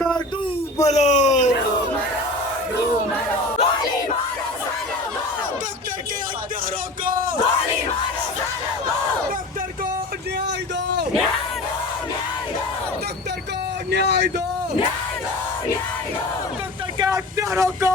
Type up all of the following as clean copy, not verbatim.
को डूब मरो, डॉक्टर के हत्यारों को, डॉक्टर को न्याय दो, डॉक्टर को न्याय दो, डॉक्टर के हत्यारों को,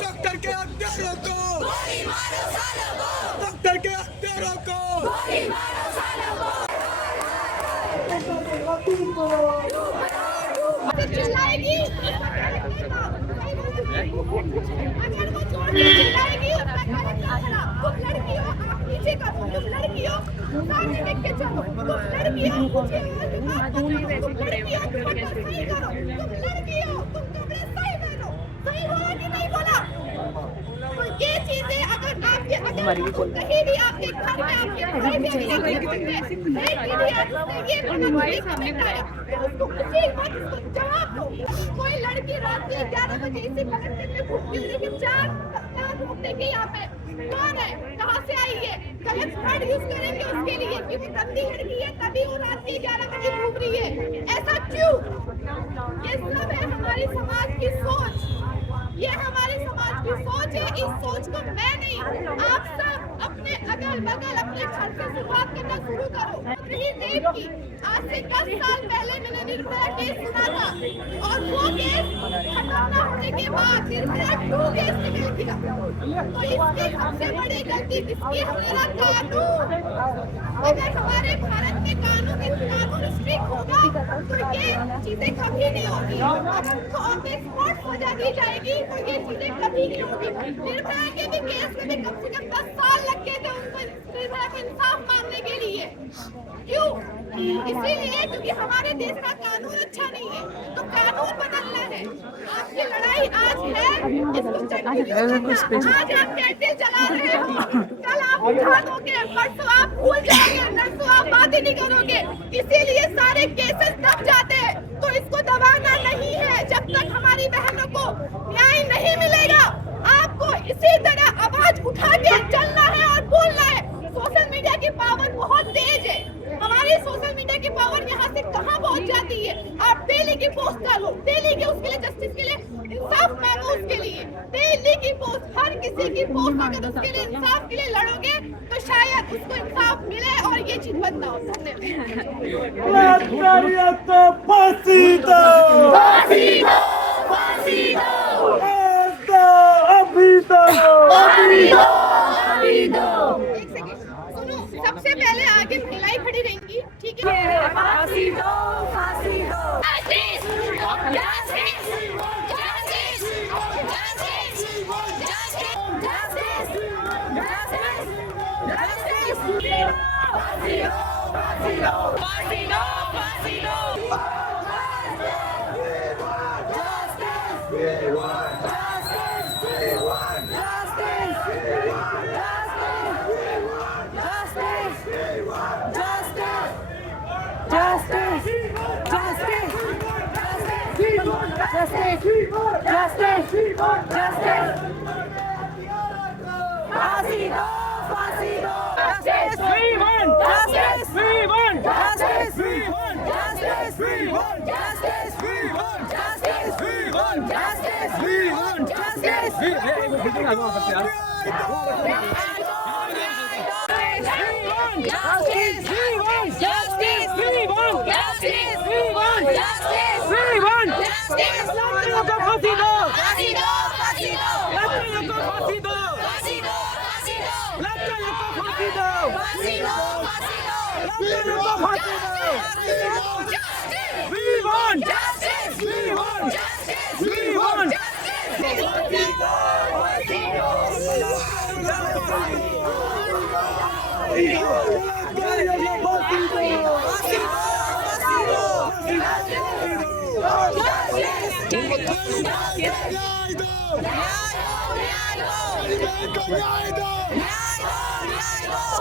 डॉक्टर के हत्यारों को, डॉक्टर के हत्यारों को चिल्लाएगी, अगर वो छोड़ के चिल्लाएगी तुम लड़कियों आप नीचे करो, तुम लड़कियों सामने देख के चलो, तुम लड़कियों तुम लड़कियों सही करो, तुम लड़कियों तुम कपड़े सही पहनो, सही बोला कि नहीं बोला? तो ये चीजें अगर आपके कहीं भी आपके घर में आपके भाई ये जवाब दो। कोई लड़की रात के 11 बजे इसी पलट में घूमती हुई, लेकिन 4 घूमने के यहाँ पे कौन है, कहाँ से आई है? गलत वर्ड यूज करेंगे उसके लिए कि वो गंदी लड़की है तभी वो रात के 11 बजे घूम रही है। ऐसा क्यों? ये सब है हमारी समाज की सोच, ये हमारे समाज की सोच है। इस सोच को मैं नहीं, आप सब अपने अगल बगल अपने घर से शुरुआत करना शुरू करो। रही देव की आज से 10 साल पहले मैंने निर्भया केस सुना था और वो केस खत्म न होने के बाद निर्भया 2 केस निकल गया। तो इसकी सबसे बड़ी गलती किसकी? हमारा कानून। अगर हमारे भारत में कानून स्ट्रिक्ट होगा तो ये चीजें कभी नहीं होगी। अगर उनको ऑन द स्पॉट सजा दी जाएगी तो ये चीजें कभी नहीं होगी। निर्भया के भी केस में भी कम से कम 10 साल लग गए थे उनको निर्भया को इंसाफ मांगने के लिए। क्यों? इसीलिए क्योंकि हमारे देश का कानून अच्छा नहीं है, तो कानून बदलना है। आपकी लड़ाई आज है, आज आप कैसे चला रहे हो, कल आप उठा दोगे, परसों आप भूल जाओगे, नरसों आप बात ही नहीं करोगे। इसीलिए सारे केसेस दब जाते हैं। तो इसको दबाना नहीं है। जब तक हमारी बहनों को न्याय नहीं मिलेगा, आपको इसी तरह आवाज उठा के चलना है और बोलना है। सोशल मीडिया की पावर बहुत तेज है। हमारी सोशल मीडिया की पावर यहाँ से कहाँ पहुँच जाती है। आप डेली की पोस्ट डालो, डेली के उसके लिए जस्टिस के लिए इंसाफ मांगो, उसके लिए डेली की पोस्ट, हर किसी की पोस्ट, अगर उसके लिए इंसाफ के लिए लड़ोगे तो शायद उसको इंसाफ मिले और ये चीज बंद ना हो। फांसी दो, फांसी दो, फांसी दो, अभी दो, अभी दो, अभी दो। एक सेकंड सुनो, सबसे पहले आगे महिलाएं खड़ी रहेंगी, ठीक है? फांसी दो, फांसी दो।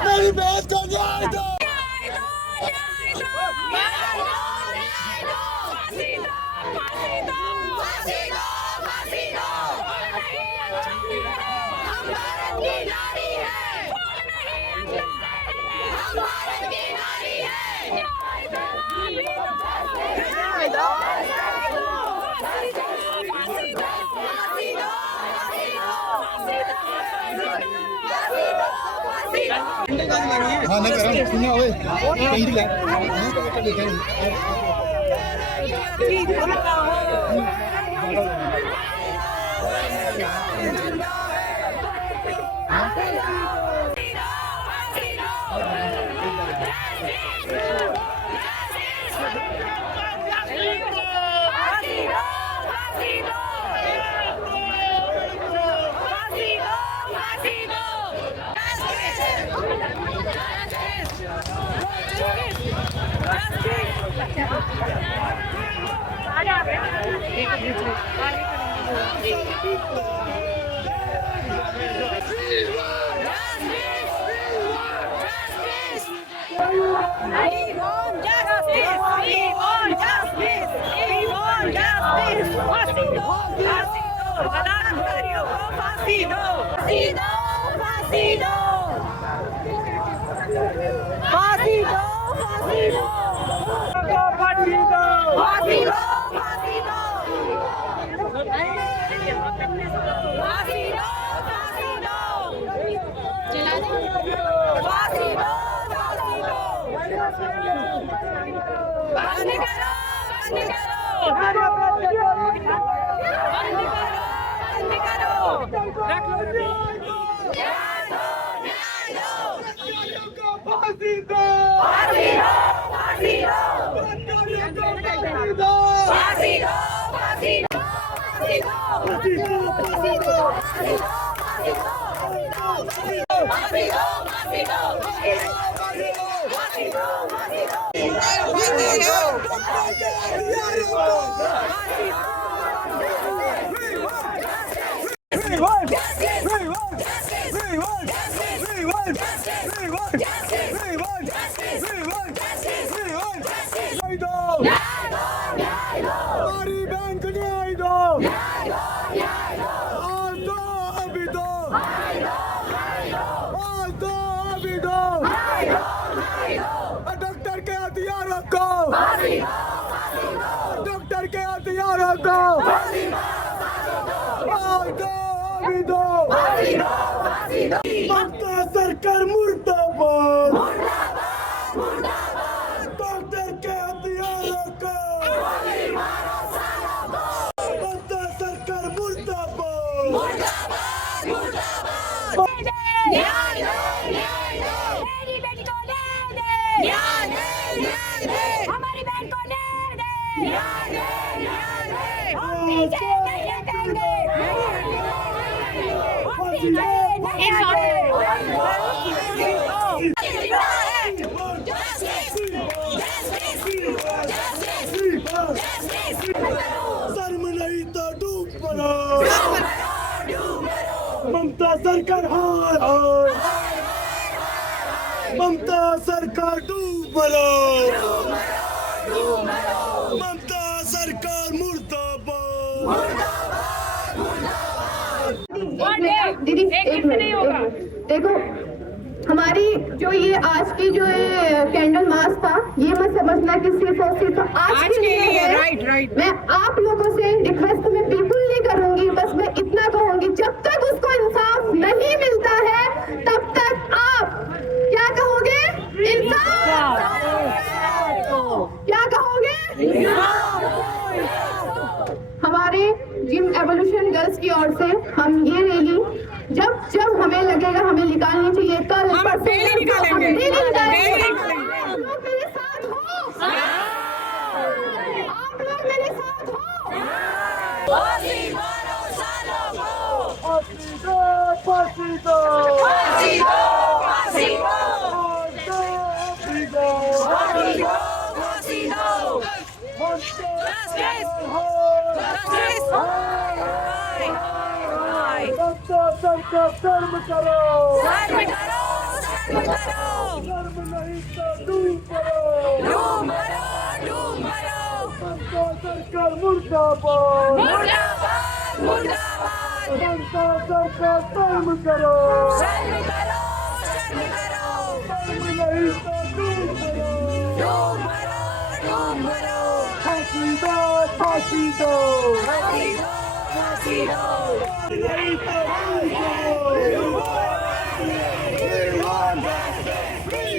मेरी बहन को न्याय दो। न्याय दो। हमारी बहन को न्याय दो। आज दो अभी दो। आज दो अभी दो। डॉक्टर के हथियारों को, डॉक्टर के हथियारों को आज दो अभी दो। ममता सरकार मुर्दाबाद। डॉक्टर के हथियारों को ममता सरकार मुर्दाबाद। मेरी बेटी को ले दे, हमारी बहन को ले दे, हम पीछे नहीं हटेंगे, हम पीछे नहीं शर्म नहीं तो डूब मरो। ममता सरकार हाय हाय। ममता सरकार डूब मरो। ममता सरकार मुर्दाबाद। दीदी एक मिनट देखो, हमारी जो ये आज की जो ये कैंडल मार्च था, ये मत समझना कि सिर्फ और सिर्फ आज के लिए है। राइट। मैं आप लोगों से रिक्वेस्ट तो मैं बिल्कुल नहीं करूंगी, बस मैं इतना कहूंगी, जब तक उसको इंसाफ नहीं मिलता है तब तक आप क्या कहोगे? इंसाफ। क्या कहोगे? हमारे जिम एवोल्यूशन गर्ल्स की ओर से हम ये रैली जब हमें लगेगा हमें निकालनी चाहिए, कल परसों हम डेली निकालेंगे। आप लोग मेरे साथ हो? आप लोग मेरे साथ हो? फांसी दो, फांसी दो। फांसी दो, फांसी दो, फांसी दो। फांसी दो, ममता सरकार शर्म करो। शर्म करो, शर्म करो, शर्म नहीं तो डूब मरो। डूब मरो, डूब मरो, ममता सरकार मुर्दाबाद। मुर्दाबाद, मुर्दाबाद, ममता सरकार शर्म करो। शर्म करो, शर्म करो, शर्म नहीं तो डूब मरो। डूब मरो, डूब मरो, फांसी दो, फांसी दो। फांसी दो, फांसी दो, नहीं तो डूब मरो। We want justice. We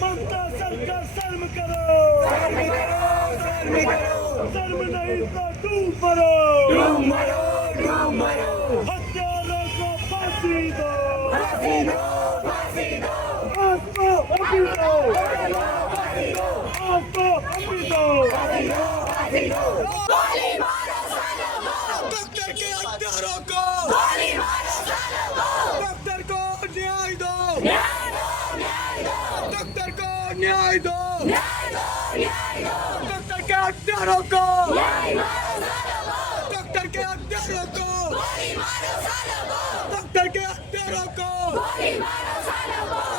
ममता सरकार शर्म करो, शर्म नहीं तो तुम मरो, हत्यारों को फांसी दो, आपको अभी दो, आपको अभी दो, डॉक्टर के हत्यारों को, डॉक्टर को न्याय दो, डॉक्टर को न्याय दो, डॉक्टर के हत्यारों को, डॉक्टर के हत्यारों को, डॉक्टर के हत्यारों को,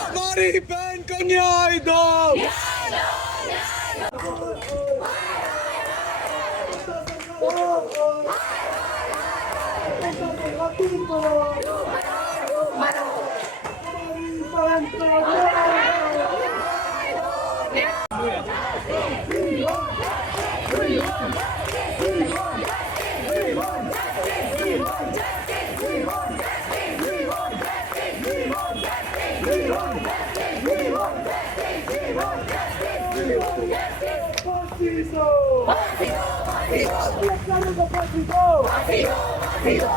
हमारी बहन को न्याय दो। Partido!